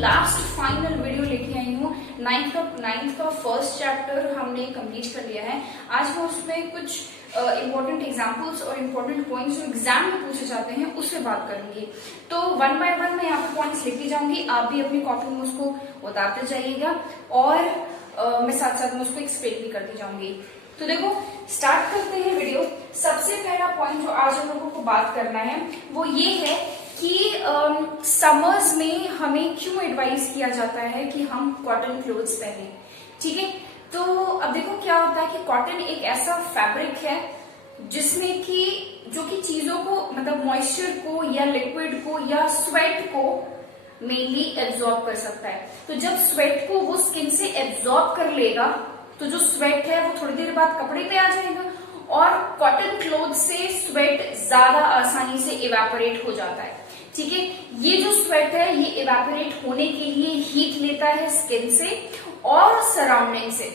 Last final video लेके आई हूँ। Ninth का फर्स्ट चैप्टर हमने कंप्लीट कर लिया है। आज मैं उसमें कुछ इंपॉर्टेंट एग्जांपल्स और इंपॉर्टेंट पॉइंट्स जो एग्जाम में पूछे जाते हैं उससे बात करूंगी। तो वन बाय वन मैं यहाँ पे पॉइंट्स लिखती जाऊंगी, आप भी अपनी कॉपी में उसको बताते जाइएगा और मैं साथ साथ में उसको एक्सप्लेन भी करती जाऊंगी। तो देखो स्टार्ट करते हैं वीडियो। सबसे पहला पॉइंट जो आज हम लोगों को बात करना है वो ये है कि समर्स में हमें क्यों एडवाइस किया जाता है कि हम कॉटन क्लोथ्स पहने। ठीक है, तो अब देखो क्या होता है कि कॉटन एक ऐसा फैब्रिक है जिसमें कि जो कि चीजों को मतलब मॉइस्चर को या लिक्विड को या स्वेट को मेनली एब्जॉर्ब कर सकता है। तो जब स्वेट को वो स्किन से एब्जॉर्ब कर लेगा तो जो स्वेट है वो थोड़ी देर बाद कपड़े पे आ जाएगा और कॉटन क्लोथ से स्वेट ज्यादा आसानी से इवेपोरेट हो जाता है। ठीक है, ये जो स्वेट है ये इवेपोरेट होने के लिए हीट लेता है स्किन से और सराउंडिंग से।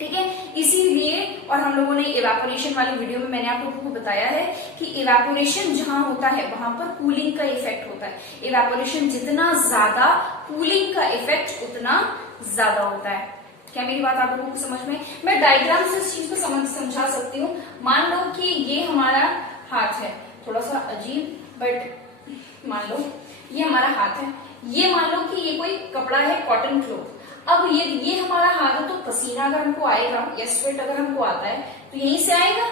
ठीक है, इसीलिए और हम लोगों ने इवेपोरेशन वाली वीडियो में मैंने आप लोगों को बताया है कि इवेपोरेशन जहां होता है वहां पर कूलिंग का इफेक्ट होता है। इवेपोरेशन जितना ज्यादा कूलिंग का इफेक्ट उतना ज्यादा होता है। क्या मेरी बात आप लोगों को समझ में? मैं डायग्राम से इस चीज को समझा सकती हूँ। मान लो कि ये हमारा हाथ है, थोड़ा सा अजीब बट मान लो ये हमारा हाथ है। ये मान लो कि ये कोई कपड़ा है कॉटन क्लोथ। अब ये हमारा हाथ है तो पसीना अगर हमको आएगा या स्वेट अगर हमको आता है तो यहीं से आएगा।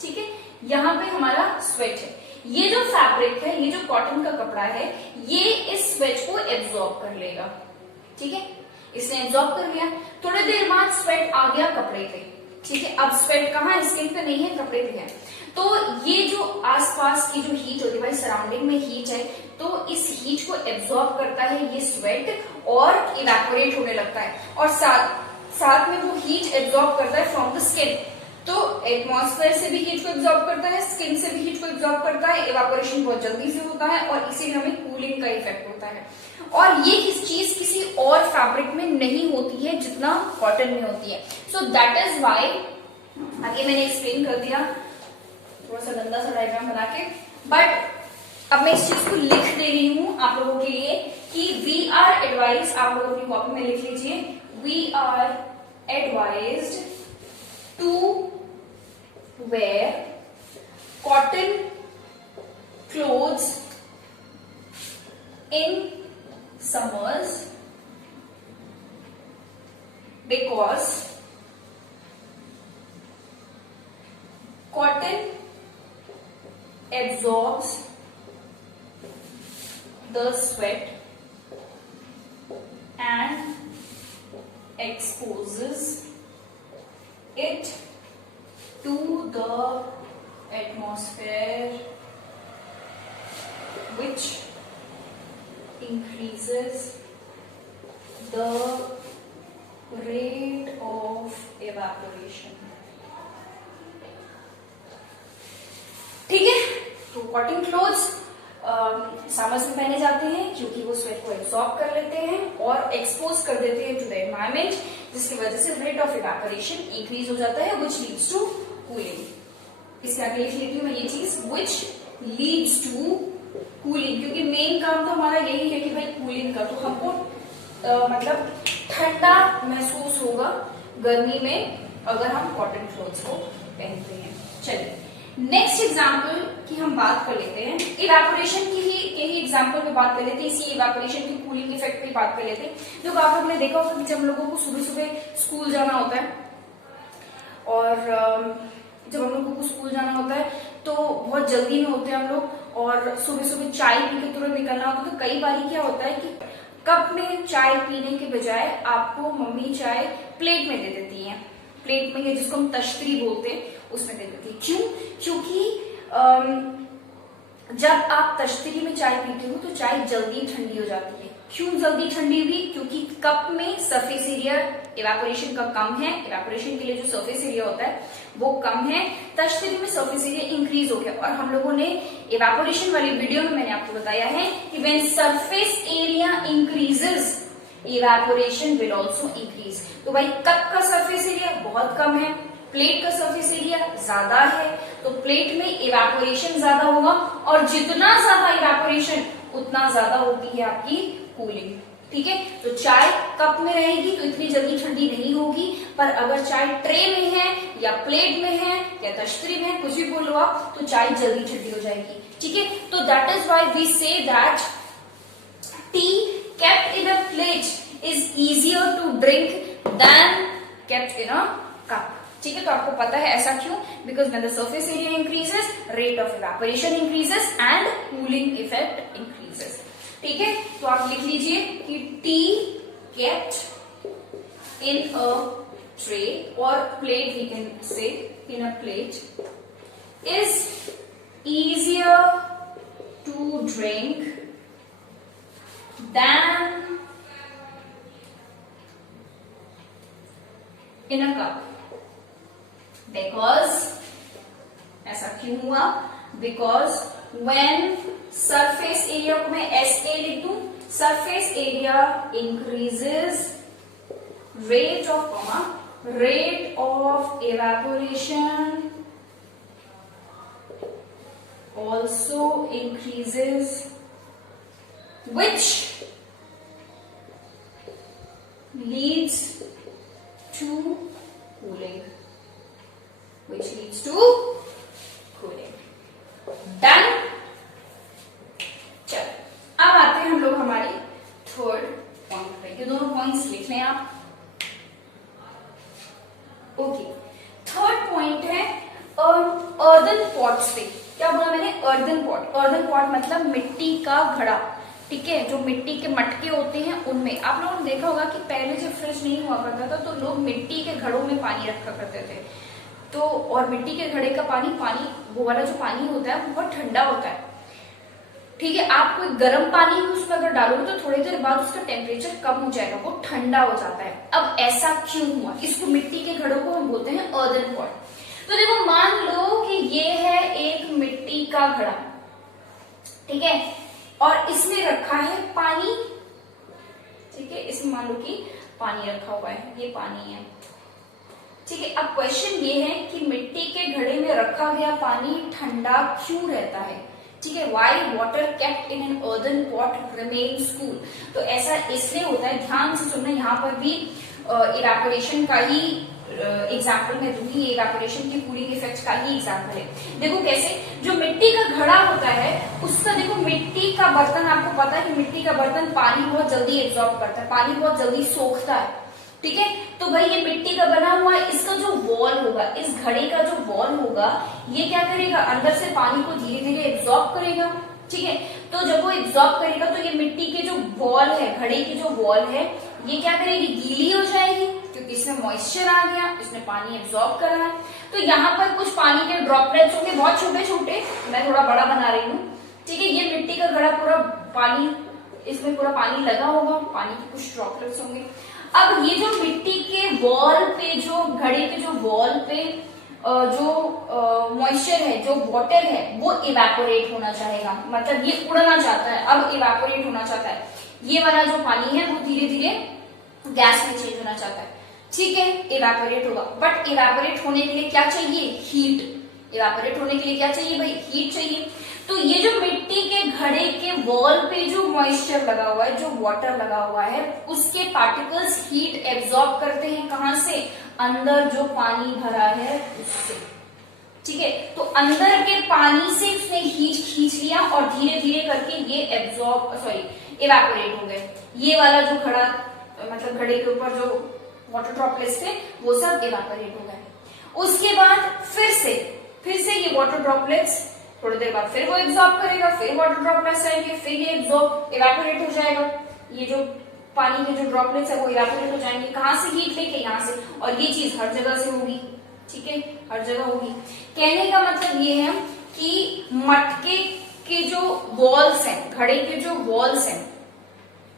ठीक है, यहाँ पे हमारा स्वेट है। ये जो फैब्रिक है, ये जो कॉटन का कपड़ा है, ये इस स्वेट को एब्जॉर्ब कर लेगा। ठीक है, इसने एब्जॉर्ब कर लिया। थोड़ी देर बाद स्वेट आ गया कपड़े पे। ठीक है, अब स्वेट कहाँ है? स्किन पे नहीं है, कपड़े पे है। तो ये जो आसपास की जो हीट होती है भाई, सराउंडिंग में हीट है तो इस हीट को एब्जॉर्ब करता है ये स्वेट और इवेपोरेट होने लगता है और साथ में वो हीट एब्जॉर्ब करता है फ्रॉम द स्किन। तो एटमॉस्फेयर से भी हीट को एब्जॉर्ब करता है, स्किन से भी हीट को एब्जॉर्ब करता है। इवेपोरेशन बहुत जल्दी से होता है और इसीलिए हमें कूलिंग का इफेक्ट होता है। और ये चीज किसी और फैब्रिक में नहीं होती है जितना कॉटन में होती है। सो दैट इज वाई, आगे मैंने एक्सप्लेन कर दिया थोड़ा सा गंदा सा डायग्राम बना के, बट अब मैं इस चीज को लिख दे रही हूं आप लोगों के लिए कि वी आर एडवाइज, आप लोग अपनी कॉपी में लिख लीजिए, we are advised to wear cotton clothes in summers because cotton absorbs the sweat and exposes it to the atmosphere, which increases the rate of evaporation. ठीक है, तो कॉटन क्लोथ्स समर्स में पहने जाते हैं क्योंकि वो स्वेट को एब्सॉर्ब कर लेते हैं और एक्सपोज कर देते हैं टू द एनवायरमेंट, जिसकी वजह से रेट ऑफ इवेपोरेशन इंक्रीज हो जाता है, which leads to cooling. इसके आगे लिख लेती हूँ मैं ये चीज, which leads to कूलिंग, क्योंकि मेन काम तो हमारा यही है कि भाई कूलिंग का, तो हमको मतलब ठंडा महसूस होगा गर्मी में अगर हम कॉटन क्लोथ्स को पहनते हैं। चलिए नेक्स्ट एग्जांपल की हम बात कर लेते हैं। इवेपोरेशन की ही एग्जांपल पे बात कर लेते हैं, इसी इवेपोरेशन की कूलिंग इफेक्ट पे बात कर लेते हैं। जो आप लोगों ने देखा होगा कि जब हम लोगों को सुबह सुबह स्कूल जाना होता है और जब हम लोगों को स्कूल जाना होता है तो बहुत जल्दी में होते हैं हम लोग और सुबह सुबह चाय पी के तुरंत निकलना होता है। तो कई बार क्या होता है कि कप में चाय पीने के बजाय आपको मम्मी चाय प्लेट में दे देती है। प्लेट में, जिसको हम तश्तरी बोलते हैं, उसमें दे देती है। क्यों? क्योंकि जब आप तश्तरी में चाय पीते हो तो चाय जल्दी ठंडी हो जाती है। क्यों जल्दी ठंडी हुई? क्योंकि कप में सरफेस एरिया इवेपोरेशन का कम है, इवेपोरेशन के लिए जो सरफेस एरिया होता है वो कम है, तश्तरी में सरफेस एरिया इंक्रीज हो गया। और हम लोगों ने इवेपोरेशन वाली वीडियो में मैंने आपको बताया है कि when surface area increases evaporation will also increase. तो भाई कप का सरफेस एरिया बहुत कम है, प्लेट का सरफेस एरिया ज्यादा है, तो प्लेट में इवेपोरेशन ज्यादा होगा और जितना ज्यादा इवेपोरेशन उतना ज्यादा होती है आपकी कूलिंग। ठीक है, तो चाय कप में रहेगी तो इतनी जल्दी ठंडी नहीं होगी, पर अगर चाय ट्रे में है या प्लेट में है या तश्तरी में है, कुछ भी बोलो आप, तो चाय जल्दी ठंडी हो जाएगी। ठीक है, तो that is why we say that tea kept in a plate is easier to drink than kept in a cup. ठीक है, तो आपको पता है ऐसा क्यों? Because when the surface area increases, rate of evaporation increases and cooling effect increases. ठीक है, तो आप लिख लीजिए कि tea kept in a tray और plate, we can say in a plate is easier to drink than in a cup, because ऐसा क्यों हुआ? Because when surface area को मैं SA लिख दूं, surface area increases, rate of evaporation also increases, which leads to cooling. Done. चलो, अब आते हैं हम लोग हमारी थर्ड पॉइंट पे। ये दोनों पॉइंट्स लिख लें आप। ओके, थर्ड पॉइंट है अर्दन पॉट्स पे। क्या बोला मैंने? Earthen pot. अर्दन पॉट मतलब मिट्टी का घड़ा। ठीक है, जो मिट्टी के मटके होते हैं उनमें। आप लोगों ने देखा होगा कि पहले जब फ्रिज नहीं हुआ करता था तो लोग मिट्टी के घड़ों में पानी रखा करते थे। तो और मिट्टी के घड़े का पानी वो वाला जो पानी होता है बहुत ठंडा होता है। ठीक है, आप कोई गर्म पानी भी उसमें अगर डालोगे तो थोड़ी देर बाद उसका टेम्परेचर कम हो जाएगा, वो ठंडा हो जाता है। अब ऐसा क्यों हुआ? इसको मिट्टी के घड़ों को हम बोलते हैं अर्दन पॉट। तो देखो, मान लो कि ये है एक मिट्टी का घड़ा, ठीक है, और इसमें रखा है पानी। ठीक है, इसमें मान लो कि पानी रखा हुआ है, ये पानी है। ठीक है, अब क्वेश्चन ये है कि मिट्टी के घड़े में रखा गया पानी ठंडा क्यों रहता है? ठीक है, Y water kept in an earthen pot remains cool. तो ऐसा इसलिए होता है, ध्यान से सुनना, यहाँ पर भी इवेपोरेशन का ही एग्जाम्पल मैं दूंगी। इवेपोरेशन की कूलिंग इफेक्ट का ही एग्जाम्पल है। देखो कैसे, जो मिट्टी का घड़ा होता है उसका, देखो मिट्टी का बर्तन, आपको पता है कि मिट्टी का बर्तन पानी बहुत जल्दी एब्जॉर्ब करता है, पानी बहुत जल्दी सोखता है। ठीक है, तो भाई ये मिट्टी का बना हुआ है, इसका जो वॉल होगा, इस घड़े का जो वॉल होगा, ये क्या करेगा? अंदर से पानी को धीरे धीरे एब्जॉर्ब करेगा। ठीक है, तो जब वो एब्जॉर्ब करेगा तो ये मिट्टी के जो वॉल है, घड़े की जो वॉल है, ये क्या करेगी? गीली हो जाएगी, क्योंकि इसमें मॉइस्चर आ गया, इसने पानी एब्जॉर्ब करा है। तो यहाँ पर कुछ पानी के ड्रॉपलेट्स होंगे, बहुत छोटे छोटे, मैं थोड़ा बड़ा बना रही हूँ। ठीक है, ये मिट्टी का घड़ा पूरा पानी, इसमें पूरा पानी लगा होगा, पानी के कुछ ड्रॉपलेट्स होंगे। अब ये जो मिट्टी के वॉल पे, जो घड़े के जो वॉल पे जो मॉइस्चर है, जो वाटर है, वो इवेपोरेट होना चाहेगा, मतलब ये उड़ना चाहता है, अब इवेपोरेट होना चाहता है। ये वाला जो पानी है वो धीरे धीरे गैस में चेंज होना चाहता है। ठीक है, इवेपोरेट होगा, बट इवेपोरेट होने के लिए क्या चाहिए? हीट। इवेपोरेट होने के लिए क्या चाहिए भाई? हीट चाहिए। तो ये जो मिट्टी के घड़े के वॉल पे जो मॉइस्चर लगा हुआ है, जो वाटर लगा हुआ है, उसके पार्टिकल्स हीट एब्जॉर्ब करते हैं। कहां से? अंदर जो पानी भरा है उससे। ठीक है, तो अंदर के पानी से उसने हीट खींच लिया और धीरे धीरे करके ये इवेपोरेट हो गए। ये वाला जो घड़ा, मतलब घड़े के ऊपर जो वाटर ड्रॉपलेट्स थे, वो सब इवेपोरेट हो गए। उसके बाद फिर से ये वाटर ड्रॉपलेट्स थोड़ी देर बाद फिर वो एब्जॉर्ब करेगा, फिर वाटर ड्रॉपलेट्स आएंगे, फिर ये इवेपोरेट हो जाएगा। ये जो पानी के जो ड्रॉपलेट्स है वो इवेपोरेट हो जाएंगे। कहां से? हीट लेके, यहाँ से। और ये चीज हर जगह से होगी। ठीक है, हर जगह होगी। कहने का मतलब ये है कि मटके के जो वॉल्स हैं, घड़े के जो वॉल्स हैं,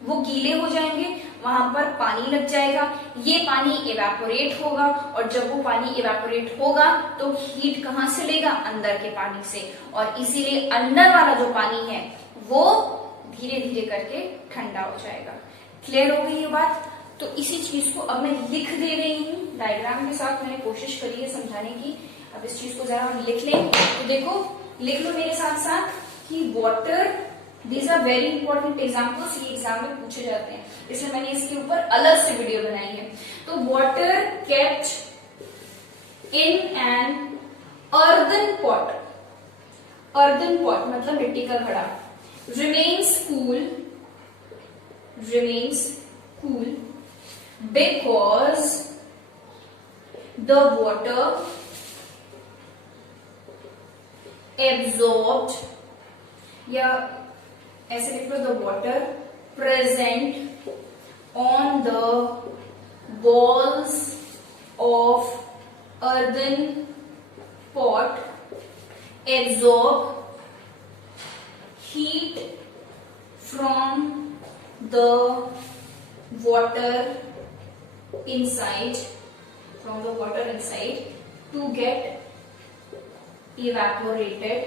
वो गीले हो जाएंगे, वहां पर पानी लग जाएगा, ये पानी इवेपोरेट होगा, और जब वो पानी इवेपोरेट होगा तो हीट कहां से लेगा? अंदर के पानी से, और इसीलिए अंदर वाला जो पानी है वो धीरे धीरे करके ठंडा हो जाएगा। क्लियर हो गई ये बात? तो इसी चीज को अब मैं लिख दे रही हूँ डायग्राम के साथ, मैंने कोशिश करी है समझाने की। अब इस चीज को जरा हम लिख लें, तो देखो, लिख लो मेरे साथ साथ कि water these are very important examples, ये एग्जाम में पूछे जाते हैं, इसलिए मैंने इसके ऊपर अलग से वीडियो बनाई है। तो water kept in an earthen pot, earthen pot मतलब मिट्टी का घड़ा, remains cool because the water absorbed, या ऐसे लिख लो, the water present on the walls of earthen pot absorb heat from the water inside, from the water inside to get evaporated,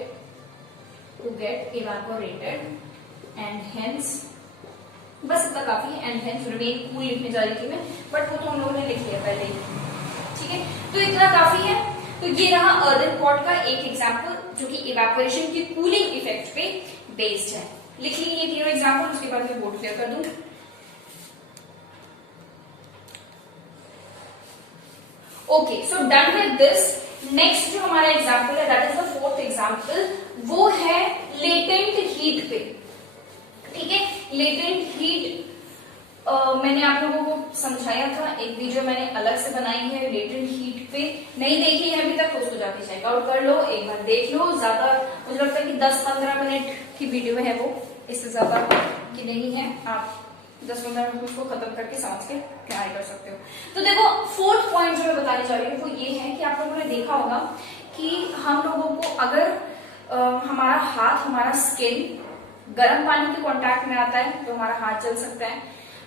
and hence, बस इतना काफी है, and hence remain cool लिखने जा रही थी मैं, बट वो तो हम लोगों ने लिख लिया पहले ही, ठीक है। तो इतना काफी है। तो ये रहा अर्दन पॉट का एक एग्जाम्पल जो कि इवेपोरेशन की कूलिंग इफेक्ट पे बेस्ड है। लिख लीजिए तीनों एग्जाम्पल, उसके बाद मैं बोर्ड क्लियर कर दूं। Okay, so done with this. Next जो हमारा एग्जाम्पल है, that is the fourth example, वो है लेटेंट हीट पे, ठीक है। लेटेंट हीट मैंने आप लोगों को समझाया था, एक वीडियो मैंने अलग से बनाई है लेटेंट हीट पे, नहीं देखी है अभी तक तो उसको जाके चेकआउट कर लो, एक बार देख लो। ज्यादा मुझे लगता है कि 10-15 मिनट की वीडियो है वो, इससे ज्यादा की नहीं है। आप 10-15 मिनट उसको खत्म करके समझ के तैयारी कर सकते हो। तो देखो, फोर्थ पॉइंट जो मैं बताने जा रही हूँ वो ये है कि आप लोगों ने देखा होगा कि हम लोगों को अगर हमारा हाथ, हमारा स्किन गर्म पानी के कांटेक्ट में आता है तो हमारा हाथ जल सकता है,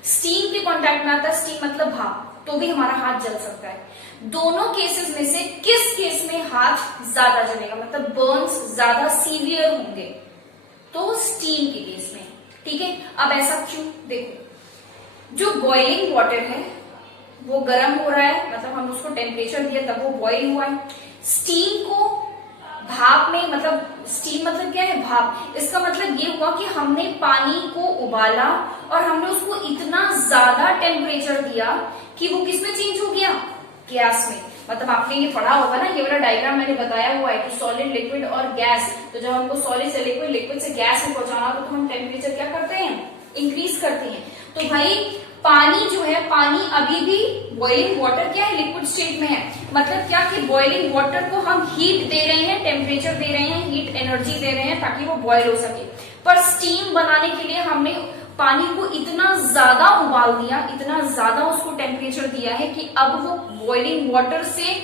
स्टीम के कांटेक्ट में आता है, स्टीम मतलब भाप, तो भी हमारा हाथ जल सकता है। दोनों केसेस में से किस केस में हाथ ज्यादा जलेगा, मतलब बर्न्स ज्यादा सीवियर होंगे? तो स्टीम के केस में, ठीक है। अब ऐसा क्यों? देखो, जो बॉइलिंग वाटर है वो गर्म हो रहा है, मतलब हम उसको टेम्परेचर दिया तब वो बॉइल हुआ है। स्टीम को भाप में, मतलब स्टीम मतलब क्या है? भाप। इसका मतलब ये हुआ कि हमने पानी को उबाला और हमने उसको इतना ज्यादा टेम्परेचर दिया कि वो किसमें चेंज हो गया? गैस में। मतलब आपने ये पढ़ा होगा ना, ये वाला डायग्राम मैंने बताया हुआ है कि सॉलिड, लिक्विड और गैस। तो जब हमको सॉलिड से लिक्विड, लिक्विड से गैस में पहुंचाना हो तो हम टेम्परेचर क्या करते हैं? इंक्रीज करते हैं। तो भाई पानी जो है, पानी अभी भी बॉइलिंग वाटर क्या है? लिक्विड स्टेट में है। मतलब क्या कि बॉइलिंग वाटर को हम हीट दे रहे हैं, टेम्परेचर दे रहे हैं, हीट एनर्जी दे रहे हैं ताकि वो बॉइल हो सके। पर स्टीम बनाने के लिए हमने पानी को इतना ज्यादा उबाल दिया, इतना ज्यादा उसको टेम्परेचर दिया है कि अब वो बॉइलिंग वाटर से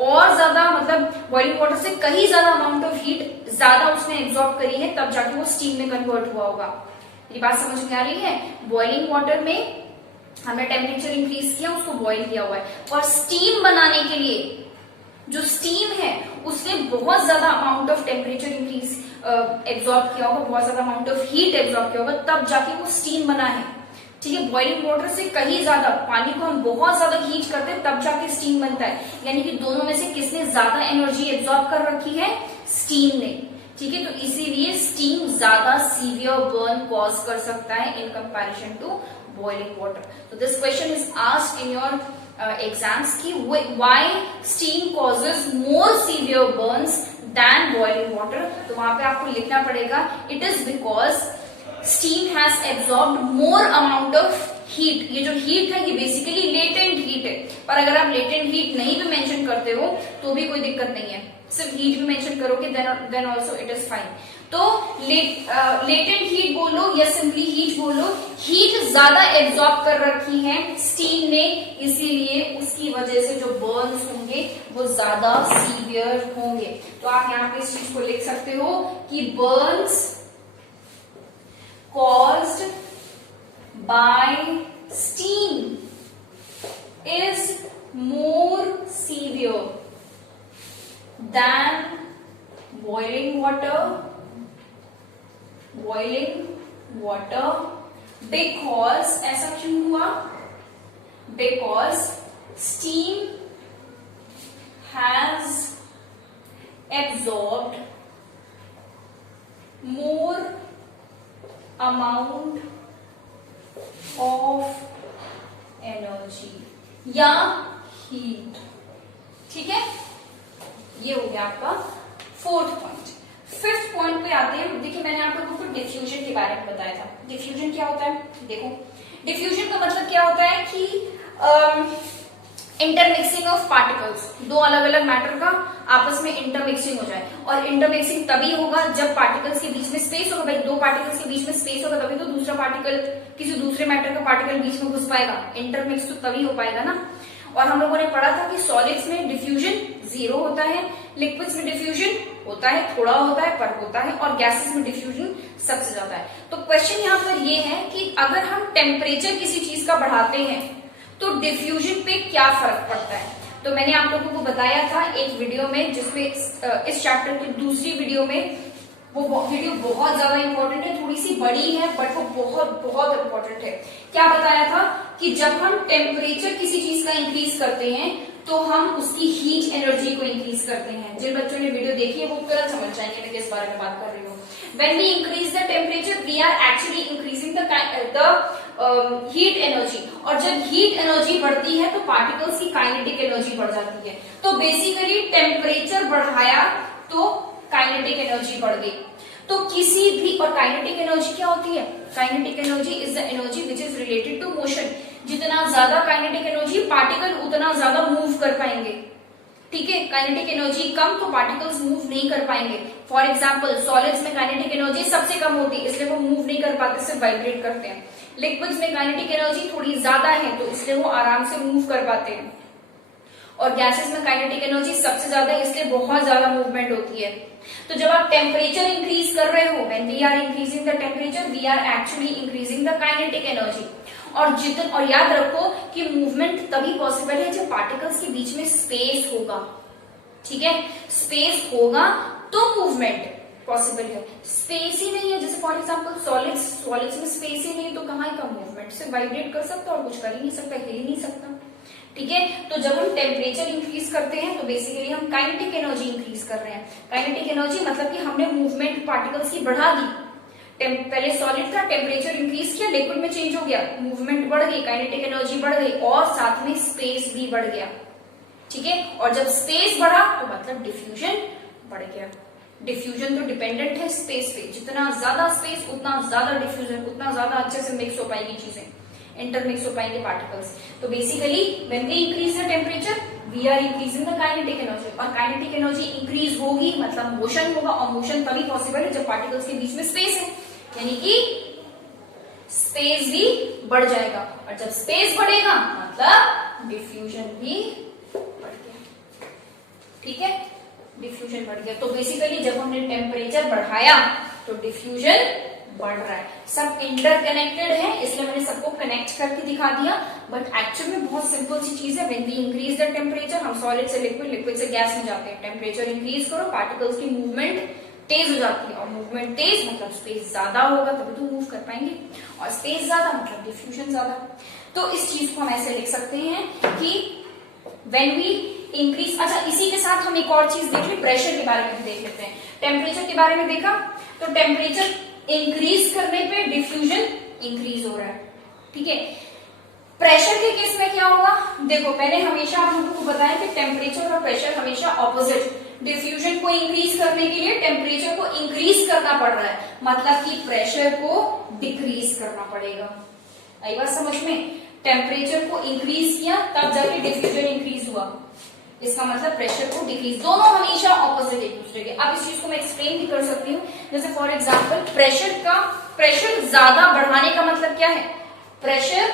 और ज्यादा, मतलब बॉइलिंग वाटर से कहीं ज्यादा अमाउंट ऑफ हीट ज्यादा उसने एब्जॉर्ब करी है, तब जाके वो स्टीम में कन्वर्ट हुआ होगा। ये बात समझ में आ रही है? बॉइलिंग वाटर में हमने टेम्परेचर इंक्रीज किया, उसको बॉइल किया हुआ है। और स्टीम बनाने के लिए जो स्टीम है उसने बहुत ज्यादा amount of temperature increase absorb किया होगा, बहुत ज्यादा अमाउंट ऑफ हीट एब्जॉर्ब किया होगा, तब जाके वो स्टीम बना है, ठीक है। बॉइलिंग वाटर से कहीं ज्यादा, पानी को हम बहुत ज्यादा हीट करते हैं तब जाके स्टीम बनता है। यानी कि दोनों में से किसने ज्यादा एनर्जी एब्जॉर्ब कर रखी है? स्टीम ने, ठीक है। तो इसीलिए स्टीम ज्यादा सीवियर बर्न कॉज कर सकता है in comparison to boiling water. तो this question is asked in your exams की why steam causes more severe burns than boiling water. तो वहां पे आपको लिखना पड़ेगा, it is because steam has absorbed more amount of heat. ये जो हीट है ये बेसिकली लेटेंट हीट है, पर अगर आप लेटेंट हीट नहीं भी मेंशन करते हो तो भी कोई दिक्कत नहीं है, सिर्फ हीट भी मेंशन करोगे then also it is fine. तो लेटेंट हीट बोलो या सिंपली हीट बोलो, हीट ज्यादा एब्जॉर्ब कर रखी है स्टीम ने, इसीलिए उसकी वजह से जो बर्न्स होंगे वो ज्यादा सीवियर होंगे। तो आप यहाँ पे इस चीज को लिख सकते हो कि Burns caused by steam is more severe than boiling water because, ऐसा क्यों हुआ? Because steam has absorbed more amount of energy या हीट। ठीक है, ये हो गया आपका फोर्थ पॉइंट। फिफ्थ पॉइंट पे आते हैं। देखिए मैंने आप लोगों को डिफ्यूजन के बारे में बताया था। डिफ्यूजन क्या होता है? देखो डिफ्यूजन का मतलब क्या होता है कि इंटरमिक्सिंग ऑफ पार्टिकल्स, दो अलग अलग मैटर का आपस में इंटरमिक्सिंग हो जाए। और इंटरमिक्सिंग तभी होगा जब पार्टिकल्स के बीच में स्पेस होगा। भाई दो पार्टिकल्स के बीच में स्पेस होगा तभी तो दूसरा पार्टिकल किसी दूसरे मैटर का पार्टिकल बीच में घुस पाएगा। इंटरमिक्स तो तभी हो पाएगा ना। और हम लोगों ने पढ़ा था कि सॉलिड्स में डिफ्यूजन 0 होता है, लिक्विड्स में डिफ्यूजन होता है, थोड़ा होता है पर होता है, और गैसेस में डिफ्यूजन सबसे ज्यादा है। तो क्वेश्चन यहाँ पर ये है कि अगर हम टेम्परेचर किसी चीज का बढ़ाते हैं तो डिफ्यूजन पे क्या फर्क पड़ता है। तो मैंने आप लोगों को बताया था एक वीडियो में, जिसमें इस चैप्टर की दूसरी वीडियो में, वो वीडियो बहुत ज्यादा इंपॉर्टेंट है, थोड़ी सी बड़ी है बट वो बहुत बहुत इंपॉर्टेंट है। क्या बताया था कि जब हम टेम्परेचर किसी चीज का इंक्रीज करते हैं तो हम उसकी हीट एनर्जी को इंक्रीज करते हैं। जिन बच्चों ने वीडियो देखी है वो तुरंत समझ जाएंगे मैं किस बारे में बात कर रही हूँ। When we increase the temperature, we are actually increasing the heat energy। और जब हीट एनर्जी बढ़ती है तो पार्टिकल्स की काइनेटिक एनर्जी बढ़ जाती है। तो बेसिकली टेम्परेचर बढ़ाया तो काइनेटिक एनर्जी बढ़ गई। तो किसी भी, और काइनेटिक एनर्जी क्या होती है? Kinetic energy is the energy which is related to motion. जितना ज्यादा काइनेटिक एनर्जी, पार्टिकल उतना ज्यादा मूव कर पाएंगे। ठीक है, काइनेटिक एनर्जी कम तो पार्टिकल्स मूव नहीं कर पाएंगे। फॉर एग्जाम्पल सॉलिड्स में काइनेटिक एनर्जी सबसे कम होती है, इसलिए वो मूव नहीं कर पाते, सिर्फ वाइब्रेट करते हैं। लिक्विड्स में काइनेटिक एनर्जी थोड़ी ज्यादा है तो इसलिए वो आराम से मूव कर पाते हैं। और गैसेस में काइनेटिक एनर्जी सबसे ज्यादा है, इसलिए बहुत ज्यादा मूवमेंट होती है। तो जब आप टेम्परेचर इंक्रीज कर रहे हो, when we are increasing the temperature, we are actually increasing the kinetic energy. और याद रखो कि मूवमेंट तभी पॉसिबल है जब पार्टिकल्स के बीच में स्पेस होगा। ठीक है, स्पेस होगा तो मूवमेंट पॉसिबल है। स्पेस ही नहीं है, जैसे फॉर एग्जांपल सॉलिड्स में स्पेस ही नहीं तो कहाँ का मूवमेंट? सिर्फ वाइब्रेट कर सकता और कुछ कर ही नहीं सकता, हिल ही नहीं सकता। ठीक है, तो जब हम टेम्परेचर इंक्रीज करते हैं तो बेसिकली हम काइनेटिक एनर्जी इंक्रीज कर रहे हैं। काइनेटिक एनर्जी मतलब कि हमने मूवमेंट पार्टिकल्स की बढ़ा दी। पहले सॉलिड था, टेम्परेचर इंक्रीज किया, लिक्विड में चेंज हो गया, मूवमेंट बढ़ गई, काइनेटिक एनर्जी बढ़ गई और साथ में स्पेस भी बढ़ गया। ठीक है, और जब स्पेस बढ़ा तो मतलब डिफ्यूजन बढ़ गया। डिफ्यूजन तो डिपेंडेंट है स्पेस पे, जितना ज्यादा स्पेस उतना ज्यादा डिफ्यूजन, उतना ज्यादा अच्छे से मिक्स हो पाएगी चीजें, इंटरमिक्स हो पाएंगे पार्टिकल्स। तो basically when we increase the temperature we are increasing the kinetic energy. और काइनेटिक एनर्जी इंक्रीज होगी मतलब मोशन होगा, और मोशन तभी पॉसिबल है जब पार्टिकल्स के बीच में स्पेस है, यानी कि स्पेस भी बढ़ जाएगा। और जब स्पेस बढ़ेगा मतलब डिफ्यूजन भी बढ़ गया। ठीक है, डिफ्यूजन बढ़ गया। तो बेसिकली जब हमने टेम्परेचर बढ़ाया तो डिफ्यूजन बढ़ रहा है। सब इंटरकनेक्टेड है, इसलिए मैंने सबको कनेक्ट करके दिखा दिया। बट एक्चुअल में बहुत सिंपल सी चीज है। When we increase the temperature, हम सॉलिड से लिक्विड, लिक्विड से गैस में जाते हैं। टेम्परेचर इंक्रीज करो, पार्टिकल्स की मूवमेंट तेज हो जाती है, और मूवमेंट तेज मतलब स्पेस ज्यादा होगा तभी तो मूव कर पाएंगे, और स्पेस ज्यादा मतलब डिफ्यूजन ज्यादा। तो इस चीज को हम ऐसे लिख सकते हैं कि व्हेन वी इंक्रीज। अच्छा, इसी के साथ हम एक और चीज देख ले, प्रेशर के बारे में भी देख लेते हैं। टेम्परेचर के बारे में देखा तो टेम्परेचर इंक्रीज करने पे डिफ्यूजन इंक्रीज हो रहा है। ठीक है, प्रेशर के केस में क्या होगा? देखो मैंने हमेशा आप लोगों को बताया कि टेम्परेचर और प्रेशर हमेशा ऑपोजिट। डिफ्यूजन को इंक्रीज करने के लिए टेम्परेचर को इंक्रीज करना पड़ रहा है, मतलब कि प्रेशर को डिक्रीज करना पड़ेगा। आई बात समझ में? टेम्परेचर को इंक्रीज किया तब जाके डिफ्यूजन इंक्रीज हुआ, इसका मतलब प्रेशर को डिक्रीज। दोनों हमेशा ऑपोजिट एक दूसरे के। अब इस चीज को मैं एक्सप्लेन भी कर सकती हूँ। जैसे फॉर एग्जांपल प्रेशर ज्यादा बढ़ाने का मतलब क्या है? प्रेशर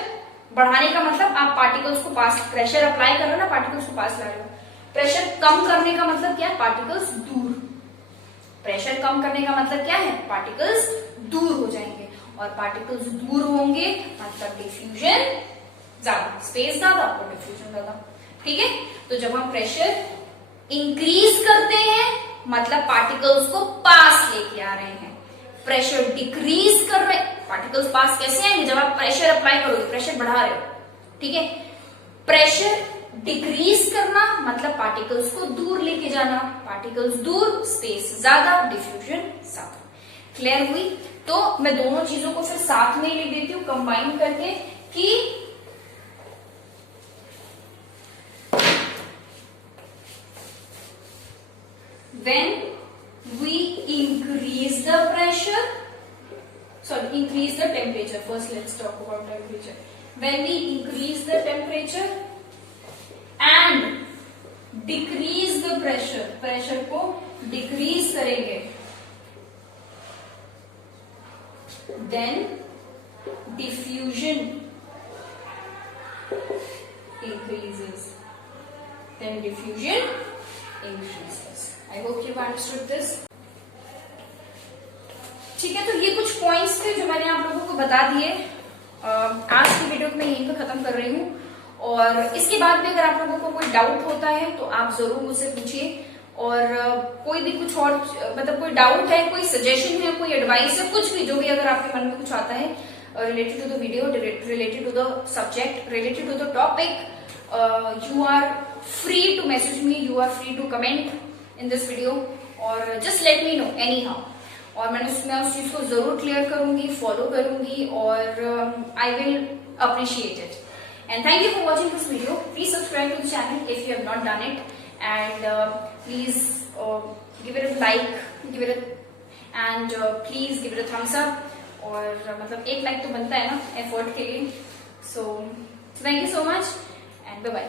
बढ़ाने का मतलब आप पार्टिकल्स को पास, प्रेशर अप्लाई कर रहे हो ना, पार्टिकल्स को पास ला रहे हो। प्रेशर कम करने का मतलब क्या है? पार्टिकल्स दूर। प्रेशर कम करने का मतलब क्या है? पार्टिकल्स दूर हो जाएंगे, और पार्टिकल्स दूर होंगे मतलब डिफ्यूजन ज्यादा, स्पेस ज्यादा और डिफ्यूजन ज्यादा। ठीक है, तो जब हम प्रेशर इंक्रीज करते हैं मतलब पार्टिकल्स को पास लेके आ रहे हैं। प्रेशर डिक्रीज कर रहे, पार्टिकल्स पास कैसे आएंगे? जब आप प्रेशर अप्लाई करोगे, प्रेशर बढ़ा रहे हो। ठीक है, प्रेशर डिक्रीज करना मतलब पार्टिकल्स को दूर लेके जाना, पार्टिकल्स दूर, स्पेस ज्यादा, डिफ्यूजन ज्यादा। क्लियर हुई? तो मैं दोनों चीजों को फिर साथ में लिख देती हूँ कंबाइन करके कि when we increase the pressure, increase the temperature. First let's talk about temperature. When we increase the temperature and decrease the pressure, pressure को decrease करेंगे, then diffusion increases. Then diffusion increases. I hope you've understood this. ठीक है, तो ये कुछ points थे जो मैंने आप लोगों को बता दिए। आज की वीडियो को मैं यहीं पे खत्म कर रही हूँ, और इसके बाद भी अगर आप लोगों को कोई डाउट होता है तो आप जरूर मुझसे पूछिए, और कोई भी कुछ और मतलब कोई डाउट है, कोई सजेशन है, कोई एडवाइस है, कुछ भी जो भी अगर आपके मन में कुछ आता है related to the video, related to the subject, related to the topic, you are free to message me, you are free to comment in this video, और just let me know anyhow. और मैं उस चीज को जरूर clear करूंगी, follow करूंगी, और I will appreciate it. And thank you for watching this video. Please subscribe to the channel if you have not done it, and please give it a like, give it and please give it a thumbs up. और मतलब एक like तो बनता है ना effort के लिए. So thank you so much and bye bye.